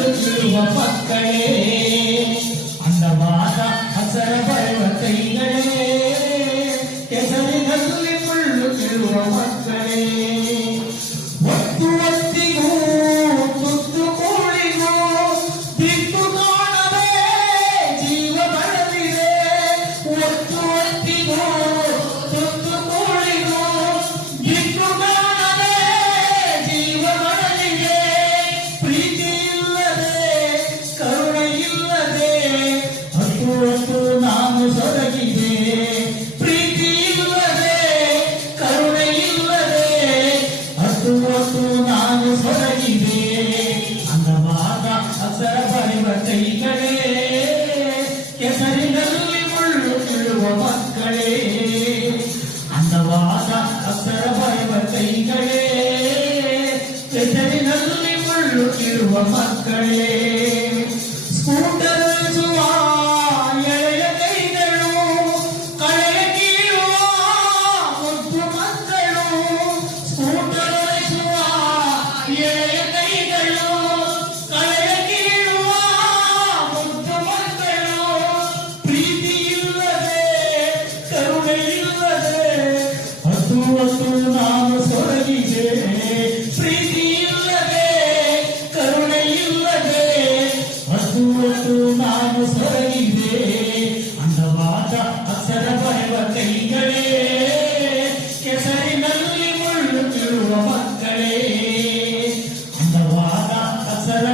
ಮುಳ್ಳು ಮಕ್ಕಳೇ ಅಂದವಾದ ಹಸರ ಬರುವ ಕೈಗಳೇ ಕೆಸರಿನಲ್ಲಿ ಮುಳ್ಳು ಬೀಳುವ ಮಕ್ಕಳೇ ಒತ್ತು ಒತ್ತಿಗೂ ತುತ್ತು ಕೋಳಿಗೂ ದಿಕ್ಕು ಕಾಣದೆ ಜೀವ ಬರಲಿದೆ ಒತ್ತು ಒತ್ತಿಗೂ ತುತ್ತು ಕೋಳಿಗೂ ದಿಕ್ಕು ಕಾಣದೆ ಜೀವ ಬರಲಿದೆ ಪ್ರೀತಿ ಇಲ್ಲದೆ ಕರುಣೆ ಇಲ್ಲದೆ ಹತ್ತು ನಾನು ಸೊರಗಿದೆ ಪ್ರೀತಿ ಇಲ್ಲದೆ ಕರುಣೆ ಇಲ್ಲದೆ ಹತ್ತು ನಾನು ಸೊರಗಿದೆ ಅಂದವಾದ ಹಸರ ಬರೆವ ಕೈಗಳೇ ಕೆಸರಿನಲ್ಲಿ ಮುಳ್ಳು ಬೀಳುವ ಮಕ್ಕಳೇ ಅಂದವಾದ ಹಸರ ಬರೆವ ಕೈಗಳೇ ಕೆಸರಿನಲ್ಲಿ ಮುಳ್ಳು ಬೀಳುವ ಮಕ್ಕಳೇ ಸ್ಕೂಟರ್ ಎಳೆಯ ಕೈಗಳು ಕಳೆಯ ಕೀಳುವ ಮುದ್ದು ಮಕ್ಕಳು ಸ್ಕೂಟರ್ ಎಳೆಯ ಕೈಗಳು ಕಳೆಯ ಕೀಳುವ ಮುದ್ದು ಮಕ್ಕಳು ಪ್ರೀತಿ ಇಲ್ಲದೆ ಕರುಣೆ ಇಲ್ಲದೆ ಹತ್ತು ನಾನು ಸೊರಗಿದೆ ಪ್ರೀತಿ ಇಲ್ಲದೆ ಕರುಣೆ ಇಲ್ಲದೆ ಹತ್ತು ನಾನು ಸೊರಗಿದೆ ಅಂದವಾದ ಅಕ್ಷರ ಬರೆವ ಕೈಗಳೇ ಕೆಸರಿನಲ್ಲಿ ಮುಳ್ಳು ಬೀಳುವ ಮಕ್ಕಳೇ ಅಂದವಾದ ಅಕ್ಷರ